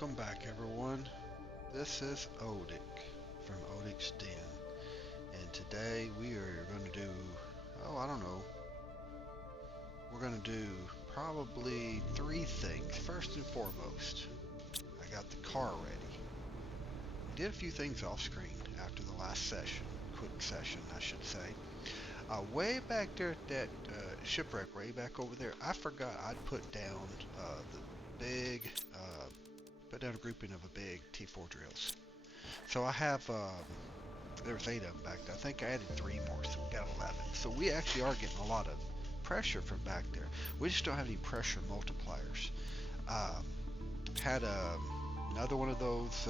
Welcome back, everyone. This is Odic from Odic's Den, and today we are going to do, I don't know, we're going to do probably three things. First and foremost, I got the car ready. We did a few things off screen after the last session, quick session, I should say. Way back there at that shipwreck, way back over there, I forgot I'd put down the big, put down a grouping of a big T4 drills. So I have, there's 8 of them back there. I think I added 3 more, so we got 11. So we actually are getting a lot of pressure from back there. We just don't have any pressure multipliers. Had another one of those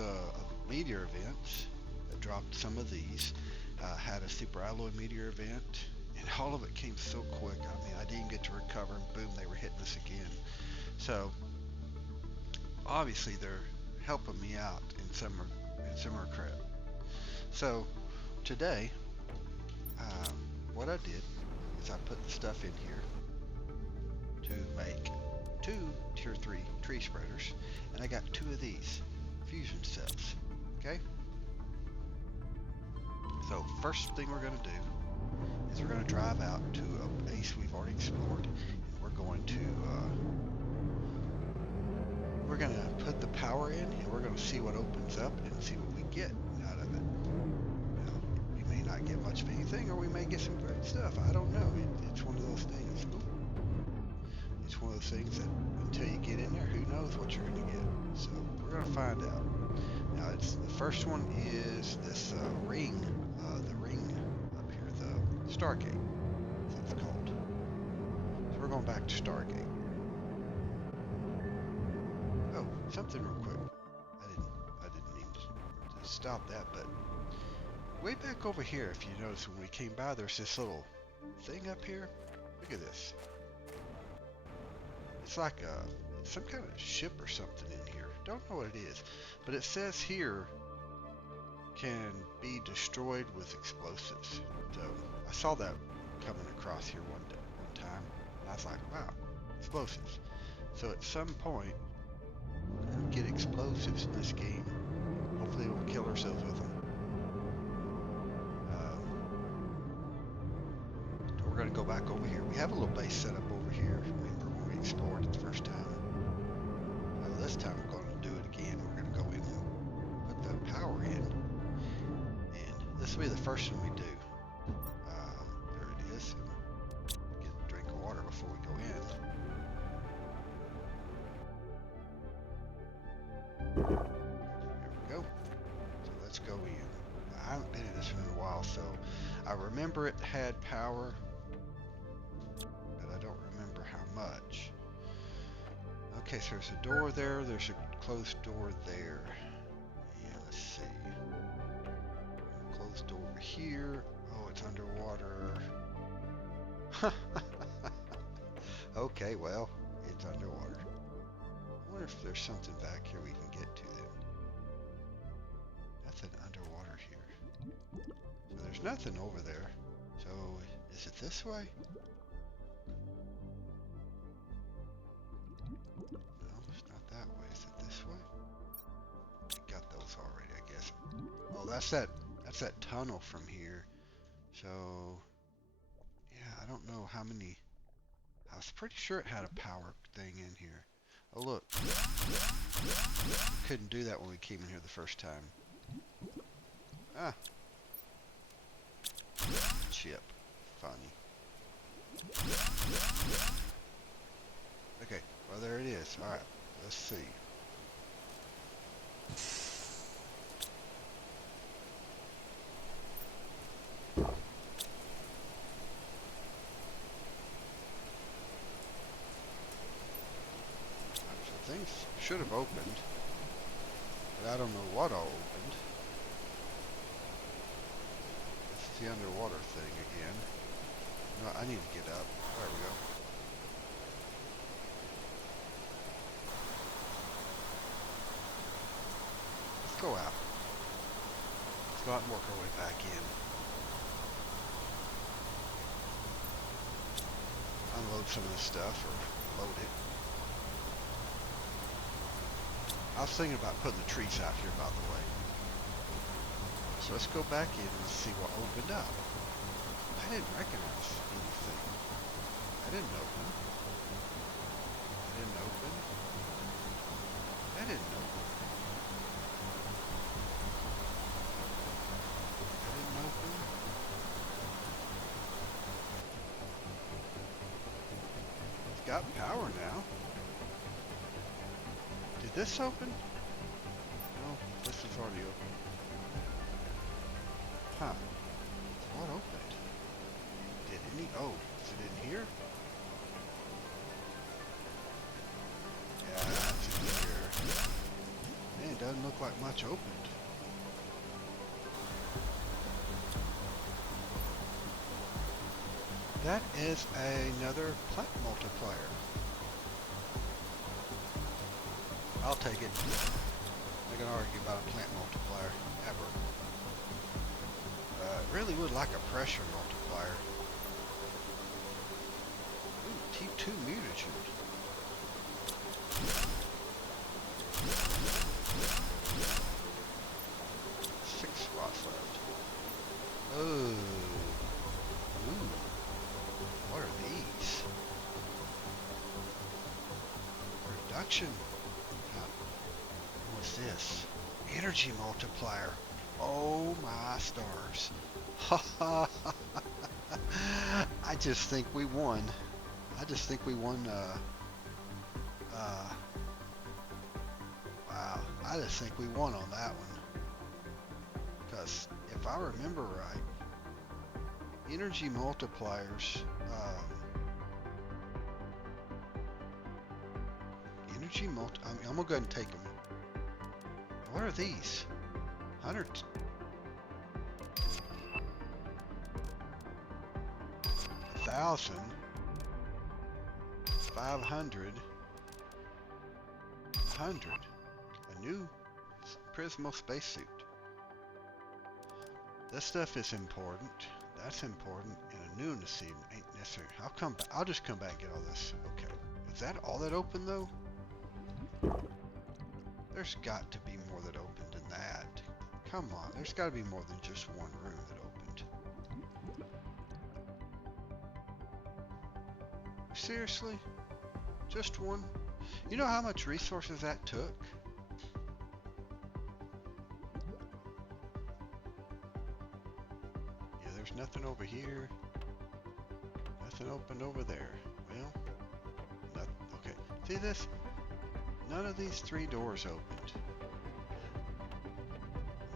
meteor events that dropped some of these. Had a super alloy meteor event, and all of it came so quick. I mean, I didn't get to recover, and boom, they were hitting us again. So obviously they're helping me out in some regret. So today, what I did is I put the stuff in here to make 2 tier 3 tree spreaders, and I got 2 of these fusion cells. Okay. So first thing we're going to do is we're going to drive out to a base we've already explored, and we're going to put the power in, and we're going to see what opens up and see what we get out of it. Now, we may not get much of anything, or we may get some great stuff. I don't know. It's one of those things. It's one of those things that until you get in there, who knows what you're going to get. So we're going to find out. Now, the first one is this ring, the ring up here, the Stargate, as it's called. So we're going back to Stargate. Oh, something real quick. I didn't mean to stop that, but way back over here, if you notice when we came by, there's this little thing up here. Look at this. It's like some kind of ship or something in here. Don't know what it is, but it says here can be destroyed with explosives. So I saw that coming across here one time, and I was like, wow, explosives. So at some point, we're gonna get explosives in this game. Hopefully we'll kill ourselves with them. We're gonna go back over here. We have a little base set up over here. Remember when we explored it the first time? This time we're going to do it again. We're going to go in and put the power in, and this will be the first one we do. There it is. Get a drink of water before we go in. There we go. So let's go in. I haven't been in this one in a while, so I remember it had power, but I don't remember how much. Okay, so there's a door there, there's a closed door there. Yeah, let's see. Closed door here. Oh, it's underwater. Okay, well, it's underwater. I wonder if there's something back here we can get to then. Nothing underwater here. So there's nothing over there. So, is it this way? That way. Is it this way? I got those already, I guess. Oh, that's that tunnel from here. So yeah, I don't know how many. I was pretty sure it had a power thing in here. Oh look, couldn't do that when we came in here the first time. Ah, chip, funny. Okay, well there it is. All right. Let's see. So things should have opened, but I don't know what all opened. This is the underwater thing again. No, I need to get up. There we go. Go out. Let's go out and work our way back in. Unload some of this stuff, or load it. I was thinking about putting the trees out here, by the way. So let's go back in and see what opened up. I didn't recognize anything. That didn't open. That didn't open. That didn't open. That didn't open. It's got power now. Did this open? No, this is already open. Huh. What opened? Did any? Oh, is it in here? Yeah, it's in here. Man, it doesn't look like much opened. That is another plant multiplier. I'll take it. I'm not gonna argue about a plant multiplier, ever. Really would like a pressure multiplier. Ooh, T2 mutagen. Six spots left. Oh. Ooh. What are these? Production. What's this? Energy multiplier. Oh my stars. I just think we won. I just think we won, wow. I just think we won on that one. Because if I remember right, energy multipliers, I'm gonna go ahead and take them. What are these? 100. 1,000. 500. 100. A new Prismo spacesuit. This stuff is important. That's important. And a new Nassim ain't necessary. I'll just come back and get all this. Okay. Is that all that opened though? There's got to be more that opened than that. Come on, there's got to be more than just one room that opened. Seriously? Just one? You know how much resources that took? Yeah, there's nothing over here. Nothing opened over there. Well, nothing. Okay. See this? None of these three doors opened.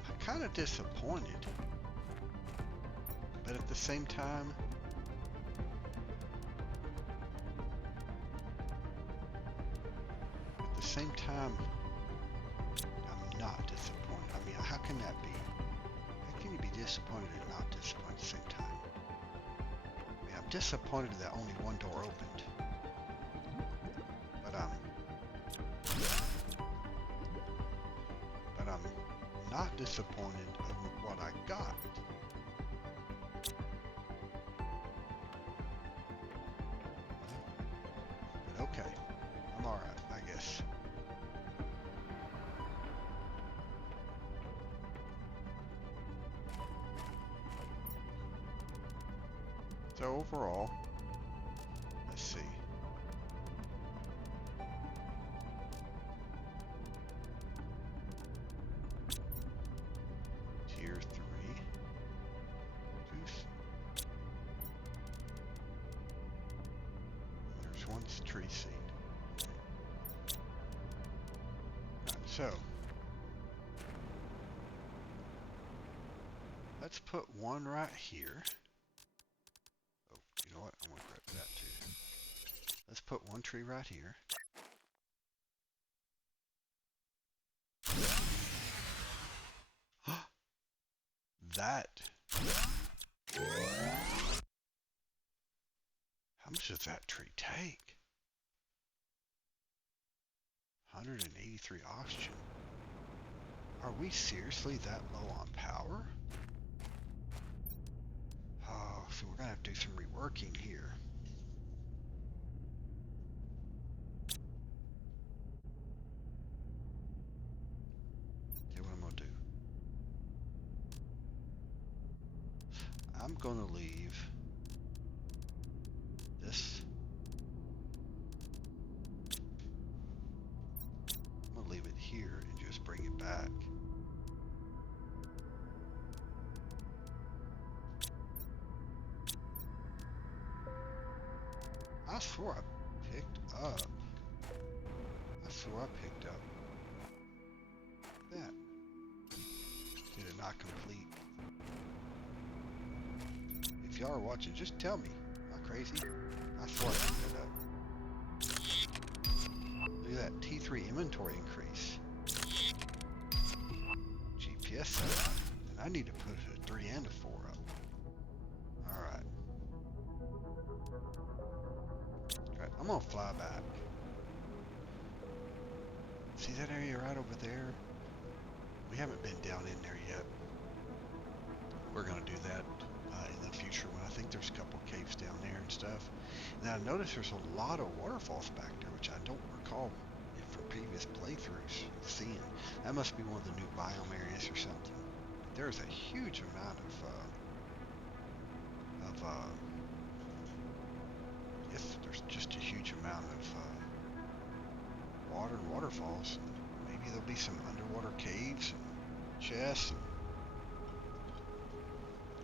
I'm kind of disappointed. But at the same time, I'm not disappointed. I mean, how can that be? How can you be disappointed and not disappointed at the same time? I mean, I'm disappointed that only one door opened. But I'm not disappointed in what I got. But okay, I'm alright, I guess. So overall, let's see. Tier 3. There's one tree seed. Right, so let's put one right here. Oh, you know what? I want to grab that too. Let's put one tree right here. That. How much does that tree take? 183 oxygen. Are we seriously that low on power? Oh, so we're gonna have to do some reworking here. I'm gonna leave this. I'm gonna leave it here and just bring it back. I swore I picked up. I swore I picked up that. Did it not complete? If y'all are watching, just tell me. Am I crazy? I swore I picked that up. Look at that T3 inventory increase. GPS setup. And I need to put a 3 and a 4 up. Alright. Right, I'm gonna fly back. See that area right over there? We haven't been down in there yet. We're gonna do that in the future when I think there's a couple caves down there and stuff. And I noticed there's a lot of waterfalls back there, which I don't recall from previous playthroughs seeing. That must be one of the new biome areas or something. There's a huge amount of yes, there's just a huge amount of water and waterfalls. Maybe there'll be some underwater caves and chests. And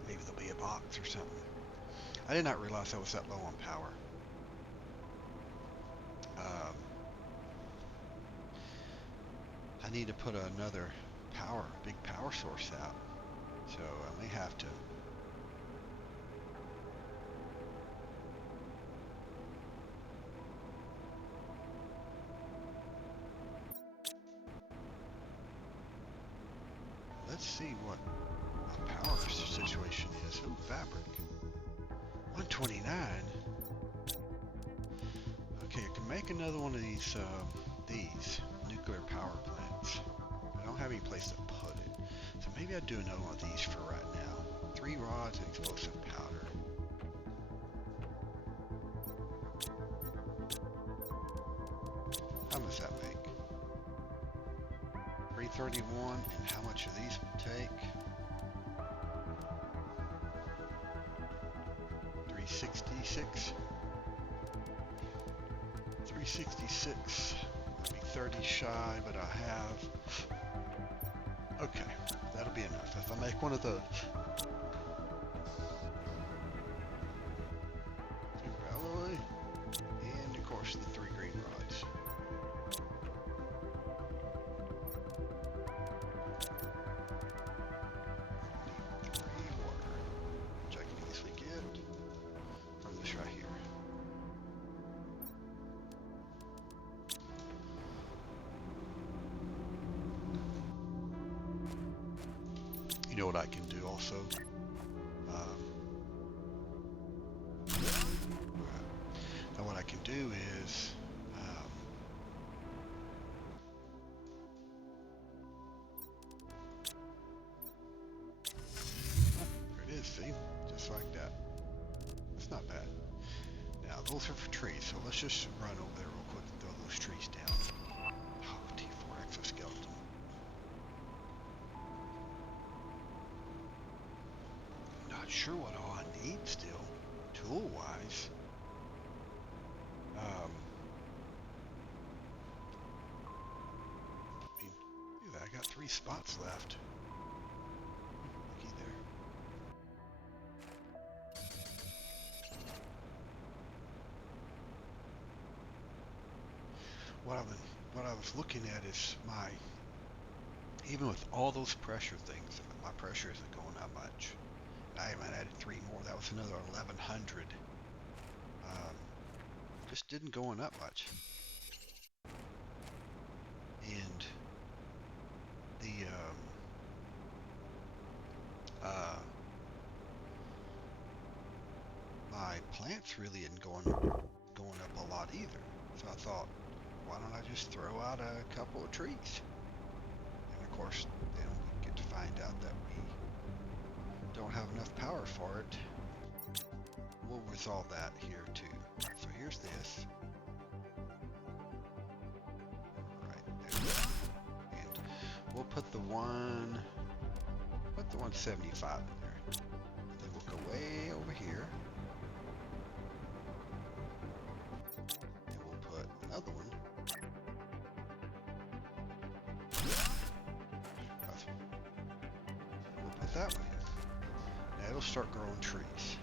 maybe there'll be a box or something. I did not realize I was that low on power. I need to put another big power source out. So I may have to. Let's see what my power situation is. Oh, fabric. 129. Okay, I can make another one of these nuclear power plants. I don't have any place to put it. So maybe I'll do another one of these for right now. 3 rods and explosive powder. How much does that make? 331, and how much of these would take? 366. 366. I'll be 30 shy, but I have. Okay, that'll be enough. If I make one of those. 2 alloy, and of course the 3 green rods. Need 3 water, which I can easily get from this right here. You know what I can do also? Now what I can do is there it is, see? Just like that. That's not bad. Now those are for trees, so let's just run over there real quick and throw those trees down. Oh, T4 exoskeleton. Not sure what all I need still, tool-wise. I mean, look at that, I got 3 spots left. Looky there. What I was looking at is even with all those pressure things, my pressure isn't going up much. I haven't added 3 more. That was another 1100. Just didn't going up much. And the my plants really isn't going up a lot either. So I thought, why don't I just throw out a couple of trees? And of course, then we get to find out that we don't have enough power for it. We'll resolve that here too. So here's this. Right there. And we'll put the 175 in there. And then we'll go way over here. And we'll put another one. We'll put that one in. Now it'll start growing trees.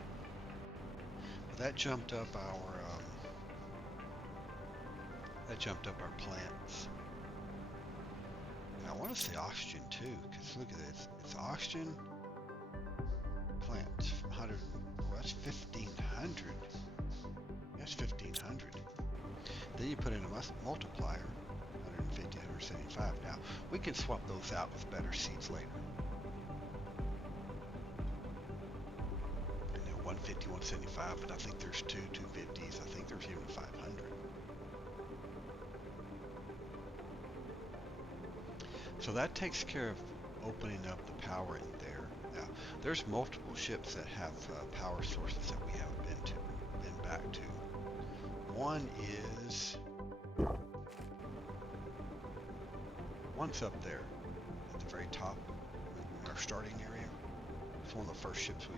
Well, that jumped up our plants. And I want to say oxygen too, because look at this. It's oxygen, plants, 100. Oh, that's 1,500. That's 1,500. Then you put in a multiplier, 150, 175. Now, we can swap those out with better seeds later. And then 150, 175, but I think there's 250s. I think there's even 500. So that takes care of opening up the power in there. Now, there's multiple ships that have power sources that we haven't been back to. One's up there at the very top in our starting area. It's one of the first ships we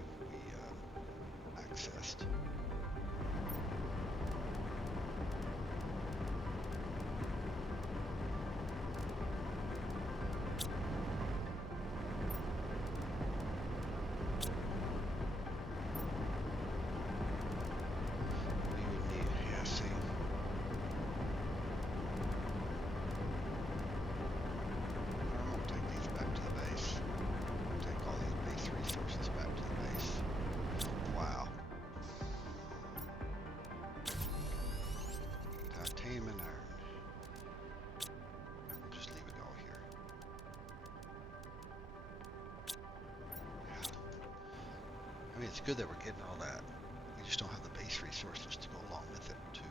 accessed. I mean, it's good that we're getting all that. We just don't have the base resources to go along with it to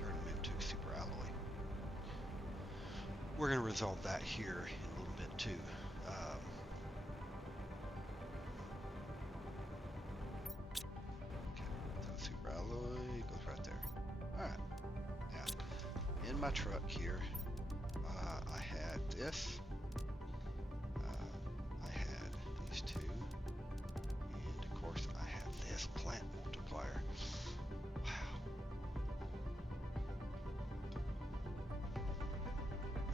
turn them into super alloy. We're going to resolve that here in a little bit too. Okay, so super alloy goes right there. All right. Now, in my truck here, I had this. I had these two. I have this plant multiplier. Wow.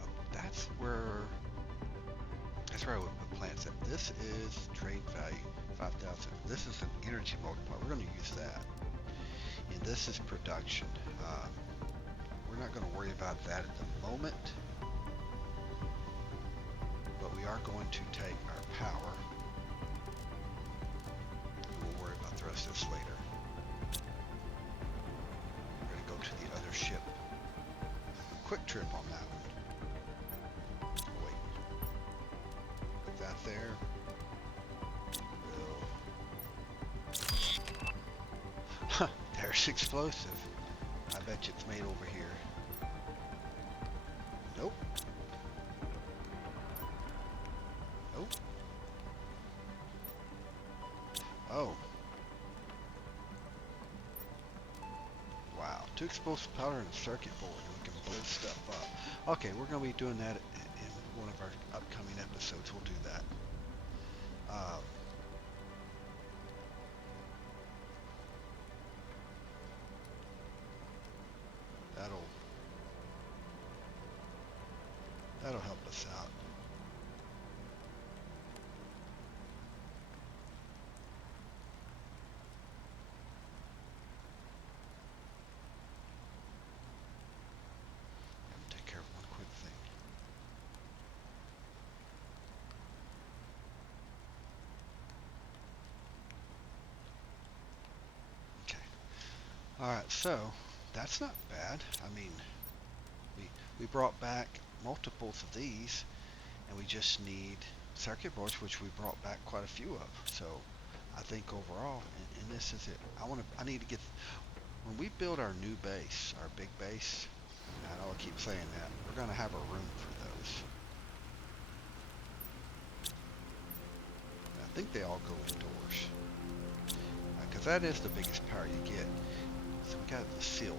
Oh, that's where I would put plants at. This is trade value, 5,000. This is an energy multiplier. We're going to use that. And this is production. We're not going to worry about that at the moment. But we are going to take our power. The rest of this later. We're going to go to the other ship. Quick trip on that one. Oh, wait. Put that there. Huh, there's explosive. I bet you it's made over here. Nope. Nope. Oh. Wow, 2 explosive powder and a circuit board, and we can blow stuff up. Okay, we're going to be doing that in one of our upcoming episodes. We'll do that. That'll help us out. Alright, so that's not bad. I mean, we brought back multiples of these, and we just need circuit boards, which we brought back quite a few of. So I think overall, and this is it. I need to get, when we build our new base, our big base, and I know I keep saying that, we're going to have a room for those. And I think they all go indoors, because that is the biggest power you get. So we got the silk.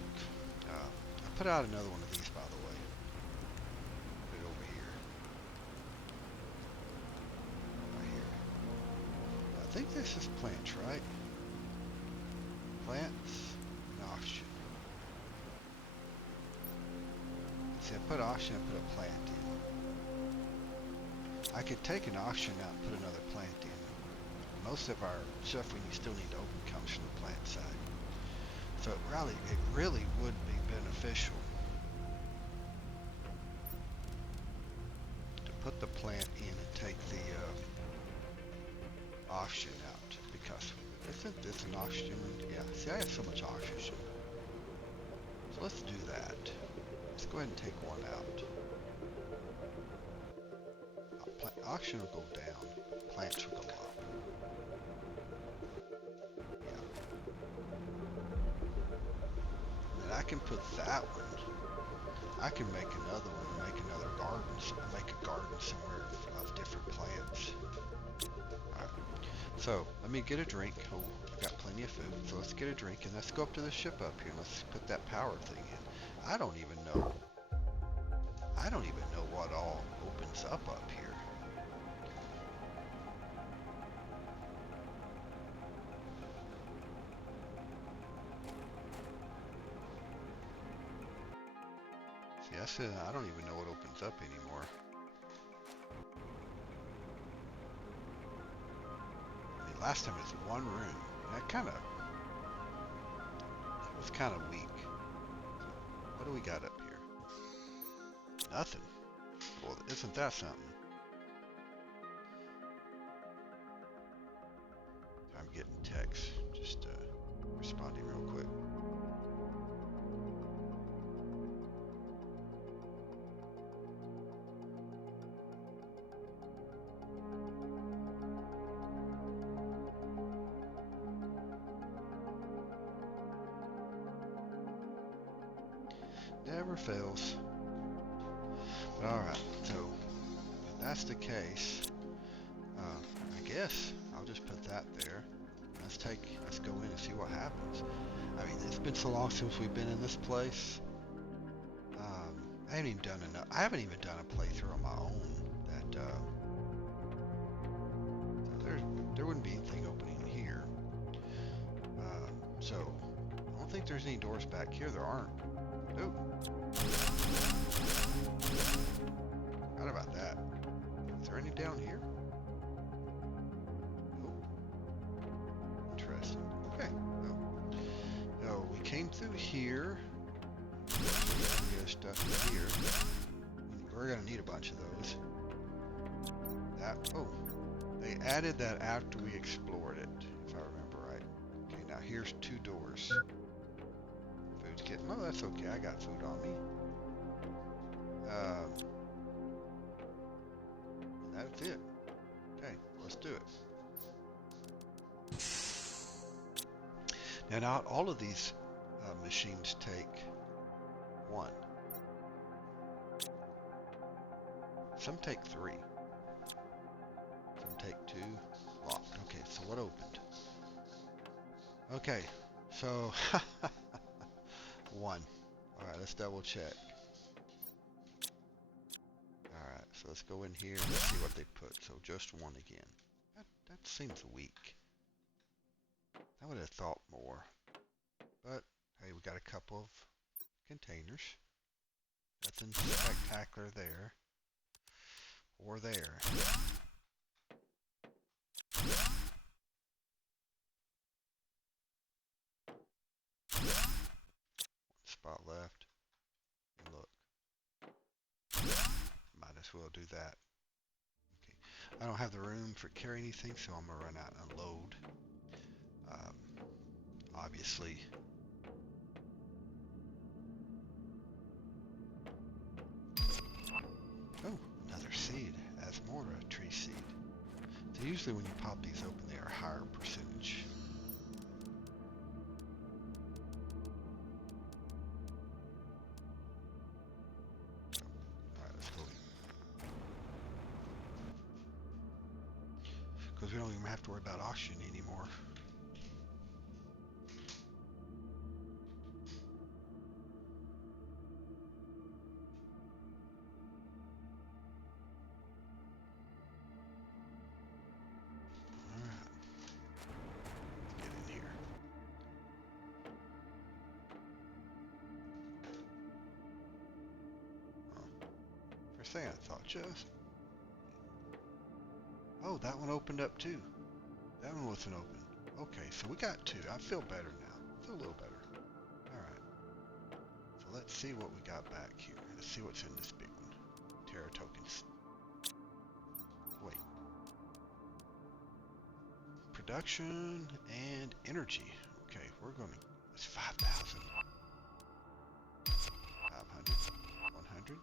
I put out another one of these, by the way. Put it over here. Right here. I think this is plants, right? Plants and oxygen. See, I put oxygen, I put a plant in. I could take an oxygen out and put another plant in. Most of our stuff we still need to open comes from the plant side. So it really would be beneficial to put the plant in and take the oxygen out, because isn't this an oxygen? Yeah, see, I have so much oxygen. So let's do that. Let's go ahead and take one out. Oxygen will go down, plants will go up. Yeah. And then I can put that one. I can make another one, make another garden, make a garden somewhere of different plants. Alright, so let me get a drink. Oh, I got plenty of food, so let's get a drink and let's go up to the ship up here and let's put that power thing in. I don't even know what all opens up here. See, I said I don't even know what opens up anymore. Last time it was one room. That was kind of weak. What do we got up here? Nothing. Well, isn't that something? I'm getting text. Just responding real quick. Never fails. Alright, so if that's the case, I guess I'll just put that there. Let's go in and see what happens. I mean, it's been so long since we've been in this place. I haven't even done a playthrough on my own that there wouldn't be anything opening here. So I don't think there's any doors back here. There aren't. Ooh. Forgot about that. Is there any down here? Oh. Interesting. Okay. No, we came through here. Stuff in here. We're gonna need a bunch of those. They added that after we explored it, if I remember right. Okay, now here's 2 doors. Food's getting low. That's okay. I got food on me. That's it. Okay, let's do it. Now, not all of these machines take 1. Some take 3. Some take 2. Locked. Okay, so what opened? Okay, so 1. Alright, let's double check. Alright, so let's go in here and see what they put. So just 1 again. That seems weak. I would have thought more. But, hey, we got a couple of containers. Nothing spectacular there. Or there. One spot left. And look. Might as well do that. Okay. I don't have the room for carry anything, so I'm gonna run out and unload. Obviously. Oh, another seed. Asmora tree seed. So usually when you pop these open, they are a higher percentage. Alright, let's go. Because we don't even have to worry about oxygen anymore. saying. I thought just... Oh, that one opened up too. That one wasn't open. Okay, so we got 2. I feel better now. I feel a little better. Alright. So let's see what we got back here. Let's see what's in this big one. Terra tokens. Wait. Production and energy. Okay, we're going to... It's 5,000. 500. 100.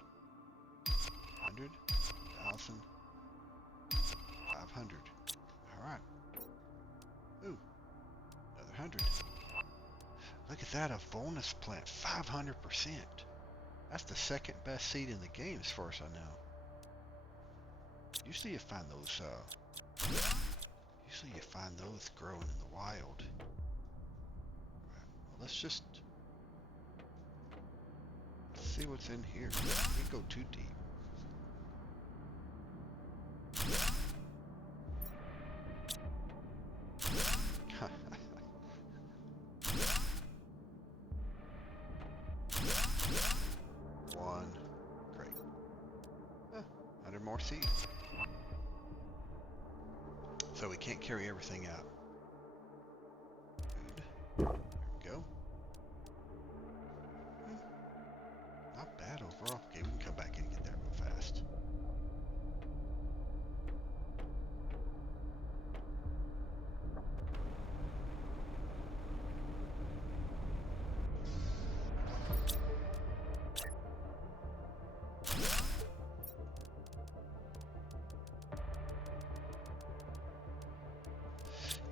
100. 1,000. 500. Alright. Ooh. Another 100. Look at that, a bonus plant. 500%. That's the second best seed in the game as far as I know. Usually you find those, growing in the wild. Right, well, let's just see what's in here. We can't go too deep. One. Great. 100 more seeds. So we can't carry everything out. Good. There we go. Not bad overall. Okay, we can come back in and get there real fast.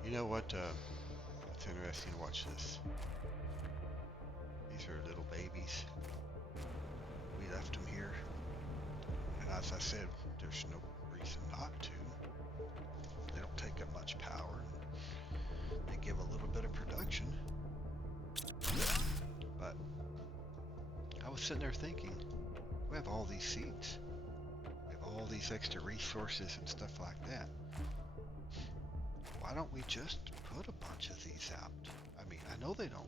You know what? It's interesting to watch this. These are little babies. We left them here. And as I said, there's no reason not to. They don't take up much power. They give a little bit of production. But I was sitting there thinking, we have all these seeds. We have all these extra resources and stuff like that. Why don't we just put a bunch of these out? I mean, I know they don't.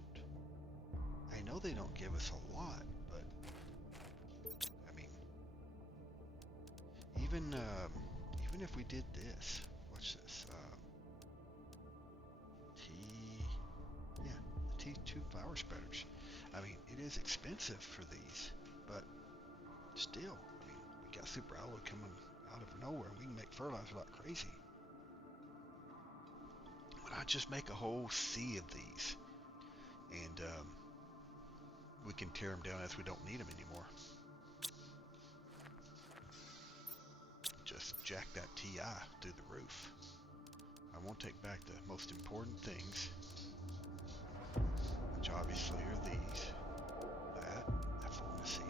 I know they don't give us a lot, but I mean, even if we did this, what's this? The T2 flower spreaders. I mean, it is expensive for these, but still, I mean, we got super alloy coming out of nowhere. We can make fertilizer like crazy. Why not just make a whole sea of these, and we can tear them down as we don't need them anymore. Just jack that TI through the roof. I won't take back the most important things, which obviously are these, that form of seed.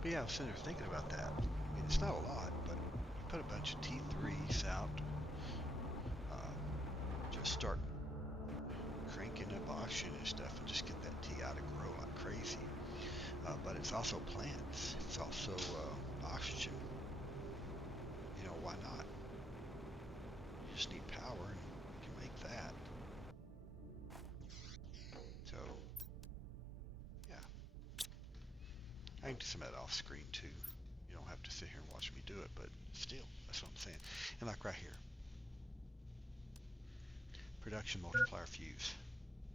But yeah, I was sitting there thinking about that. I mean, it's not a lot, but you put a bunch of T3s out, just start cranking up oxygen and stuff, and just get that TI to grow like crazy. But it's also plants. It's also oxygen. You know, why not? You just need power, and you can make that. So, yeah. I can do some of that off screen too. You don't have to sit here and watch me do it, but still, that's what I'm saying. And like right here, production multiplier fuse.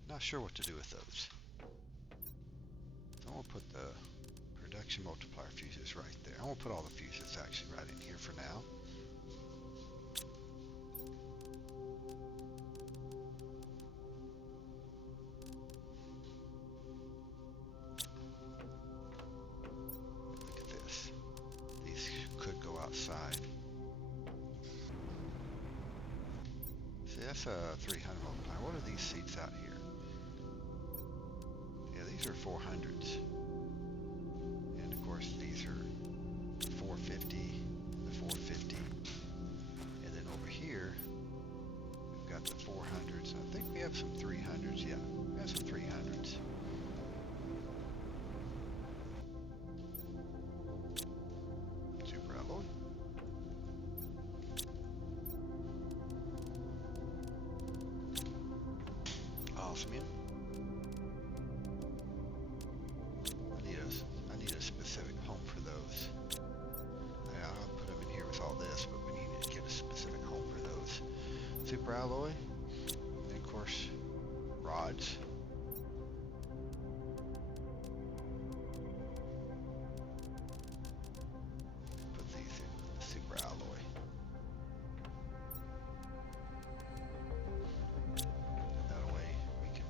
Not sure what to do with those. So I'm gonna put the production multiplier fuses right there. I'm gonna put all the fuses actually right in here for now. Outside. See, that's a 300 multiplier. What are these seeds out here? Yeah, these are 400s. And of course, these are the 450, the 450. And then over here, we've got the 400s. I think we have some 300s. Yeah, we have some 300s. Super alloy. Awesome, man. I need a specific home for those. I'll put them in here with all this, but we need to get a specific home for those. Super alloy, and of course, rods. Put these in the super alloy. And that way we can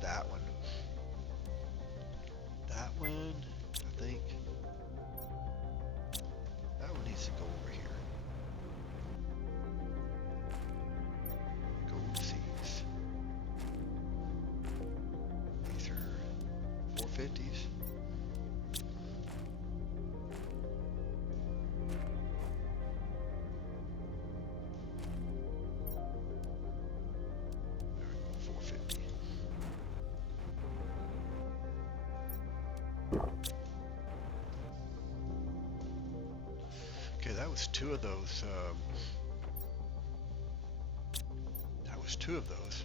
that one. That one, I think. That one needs to go over here. Gold seeds. These are 450s. There we go, 450. Okay, that was two of those. That was two of those.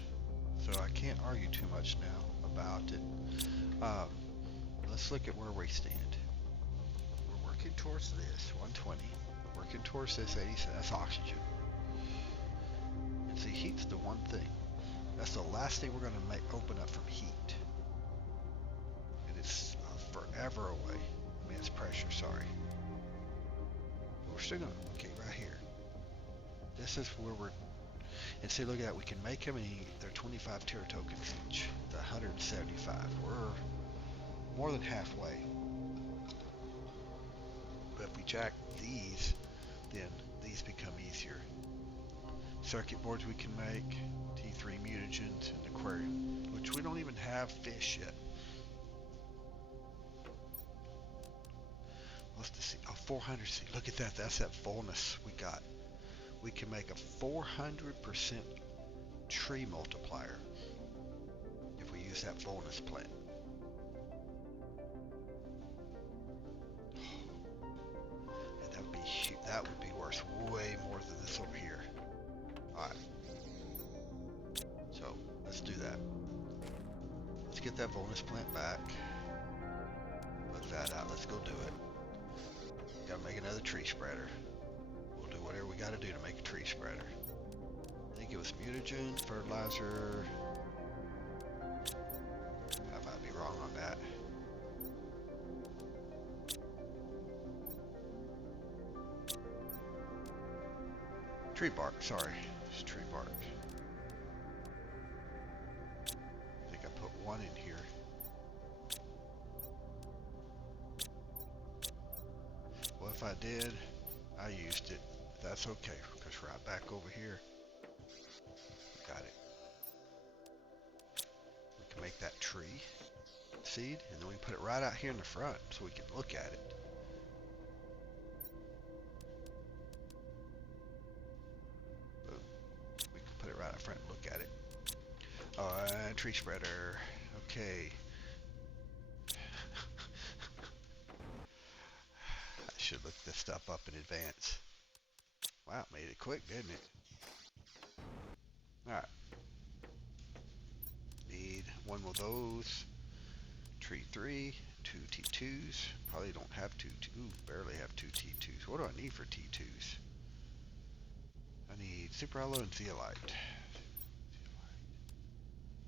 So I can't argue too much now about it. Let's look at where we stand. We're working towards this 120. Working towards this 80. So that's oxygen. And see, heat's the one thing. That's the last thing we're going to make open up from heat. And it's forever away. I mean, it's pressure. Sorry. We're still gonna, okay, right here. This is where we're, and see, look at that, we can make them, and they're 25 Terra tokens each. It's 175. We're more than halfway. But if we jack these, then these become easier. Circuit boards we can make, T3 mutagens, and aquarium, which we don't even have fish yet. What's the seed? Oh, 400 seed. Look at that. That's that fullness we got. We can make a 400% tree multiplier if we use that fullness plant. And that would be huge. That would be worth way more than this over here. All right. So let's do that. Let's get that fullness plant back. Put that out. Let's go do it. Gotta make another tree spreader. We'll do whatever we gotta do to make a tree spreader. I think it was mutagen, fertilizer. I might be wrong on that. Tree bark, sorry. It's tree bark. I think I put one in here. Well, if I did, I used it. That's okay, because right back over here, got it. We can make that tree seed, and then we can put it right out here in the front so we can look at it. Boom. We can put it right out front and look at it. Alright, tree spreader. Okay. Should look this stuff up in advance. Wow, it made it quick, didn't it? Alright. Need one of those. Tree 3, 2 T2s. Probably don't have two, barely have 2 T2s. What do I need for T2s? I need super alloy and zeolite.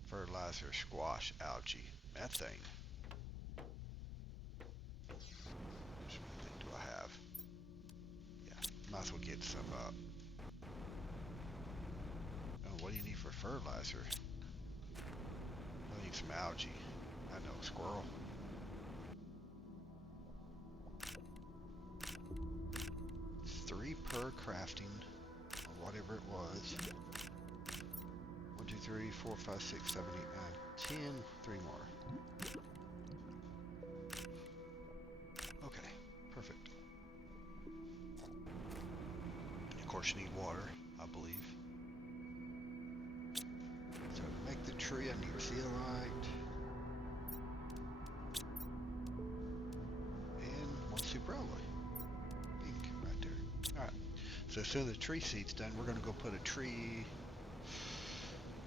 Fertilizer, squash, algae, methane. Do I have? Yeah, might as well get some up. Oh, what do you need for fertilizer? I need some algae. I know, squirrel. It's 3 per crafting, or whatever it was. 1, 2, 3, 4, 5, 6, 7, 8, 9, 10. 3 more. course need water, I believe. So to make the tree, I need zeolite. And one superalloy. Pink, right there. Alright. So as soon as the tree seed's done, we're going to go put a tree.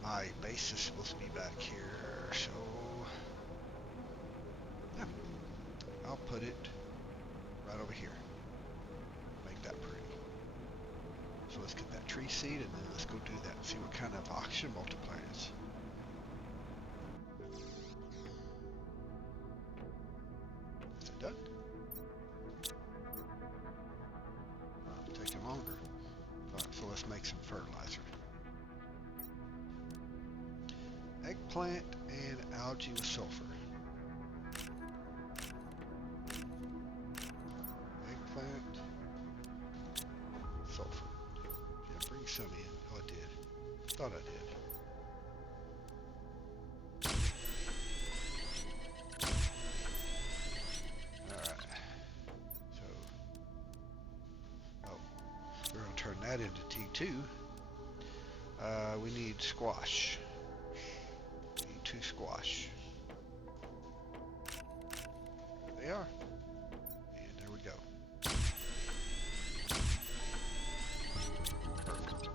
My base is supposed to be back here, so yeah, I'll put it right over here. Make that pretty. So let's get that tree seed and then let's go do that and see what kind of oxygen multiplier it is. Is it done? Taking longer. Alright, so let's make some fertilizer. Eggplant and algae with sulfur. Eggplant, sulfur. Yeah, bring some in. Oh, I did. Thought I did. Alright. So, oh, we're going to turn that into T2. We need squash. To squash. There they are. And there we go. Perfect.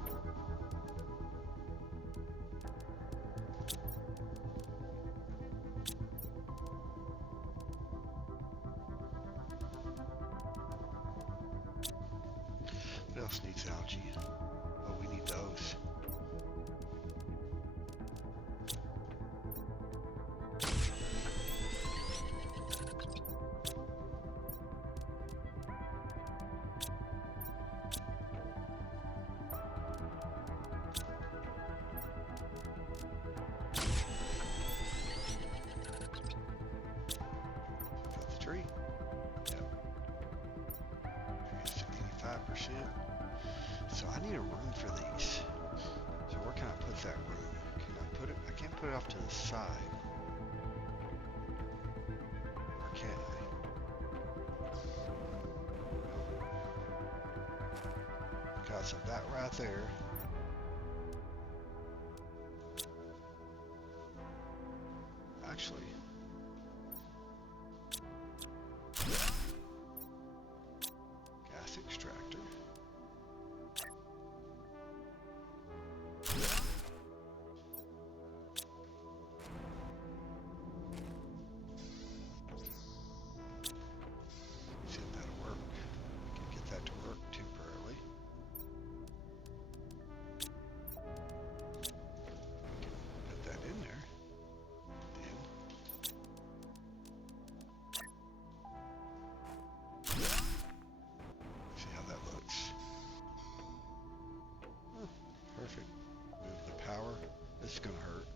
What else needs algae? Oh, we need those. Tree. Yep. It's 85%. So I need a room for these. So where can I put that room? Can I put it? I can't put it off to the side. Or can I? Because of that right there. Actually. Gas extractor. See if that'll work. I can get that to work temporarily. We can put that in there. See how that looks. Huh, perfect. Move the power. This is gonna hurt.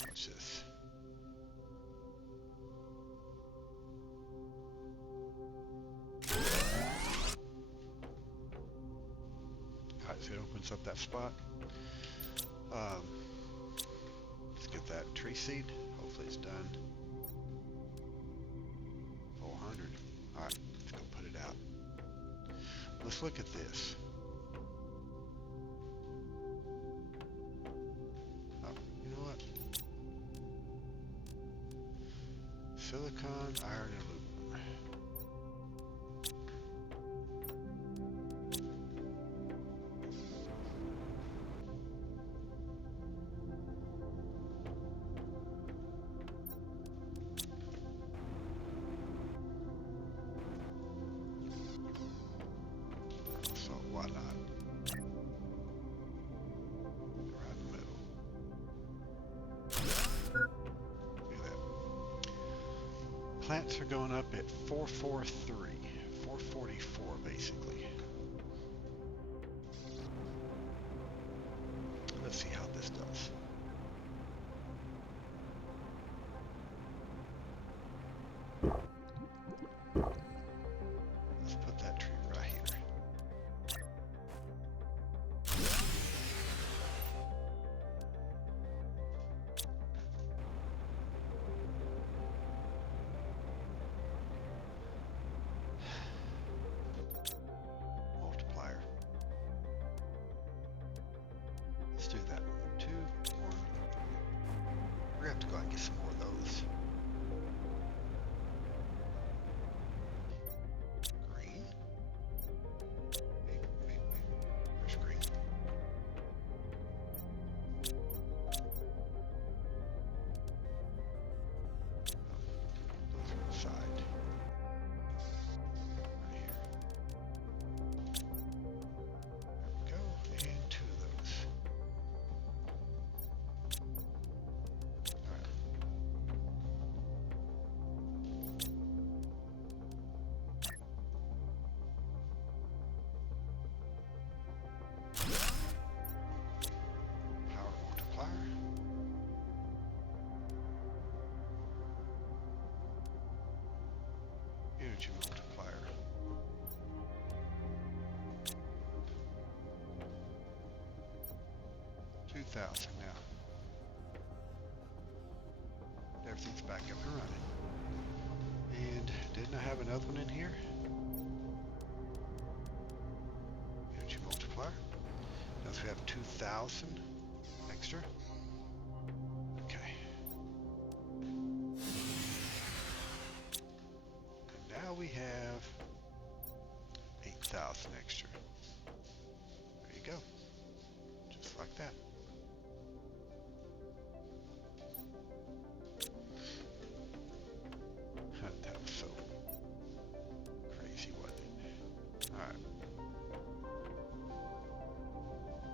Watch this. Alright, so it opens up that spot. Let's get that tree seed. Hopefully it's done. 400. Alright, let's go put it out. Let's look at this. Oh, you know what? Silicon, iron, and aluminum. Salt water. plants are going up at 443, 444 basically. Let's see how this does. Let's put that tree right here. Multiplier. Let's do that. 2, 1. We're gonna have to go out and get some more of those. Green? Wait. Where's green? Those are on the side. Right here. There we go. And 2 of those. Alright. Power multiplier. Energy multiplier. $2,000 now. Everything's back up and running. And didn't I have another one in here? Energy multiplier. Notice we have 2,000 extra. Okay. And now we have 8,000 extra. There you go. Just like that. That was so crazy, wasn't it? Alright.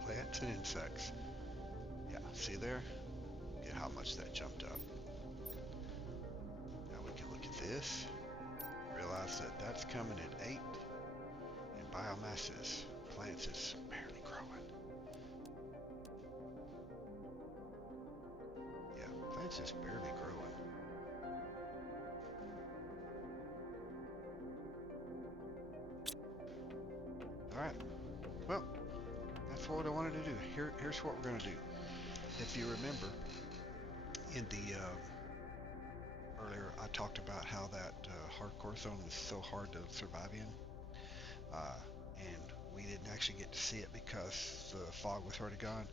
Plants and insects. Yeah, see there? Get how much that jumped up. Now we can look at this. Realize that that's coming at 8. And biomass is, plants is barely growing. Yeah, plants is barely growing. Alright, well, that's what I wanted to do. Here's what we're going to do. If you remember, in the earlier I talked about how that hardcore zone was so hard to survive in, and we didn't actually get to see it because the fog was already gone.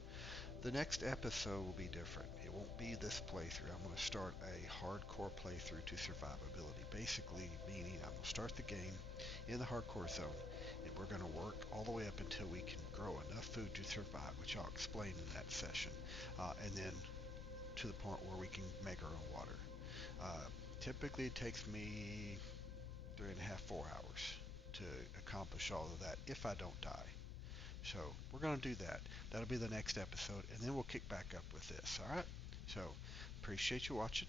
The next episode will be different. It won't be this playthrough. I'm going to start a hardcore playthrough to survivability. Basically meaning I'm going to start the game in the hardcore zone, and we're going to work all the way up until we can grow enough food to survive, which I'll explain in that session. And then to the point where we can make our own water. Typically it takes me 3.5, 4 hours to accomplish all of that if I don't die. So we're going to do that. That'll be the next episode, and then we'll kick back up with this. All right? So appreciate you watching.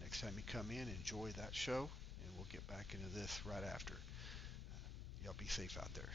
Next time you come in, enjoy that show, and we'll get back into this right after. Y'all be safe out there.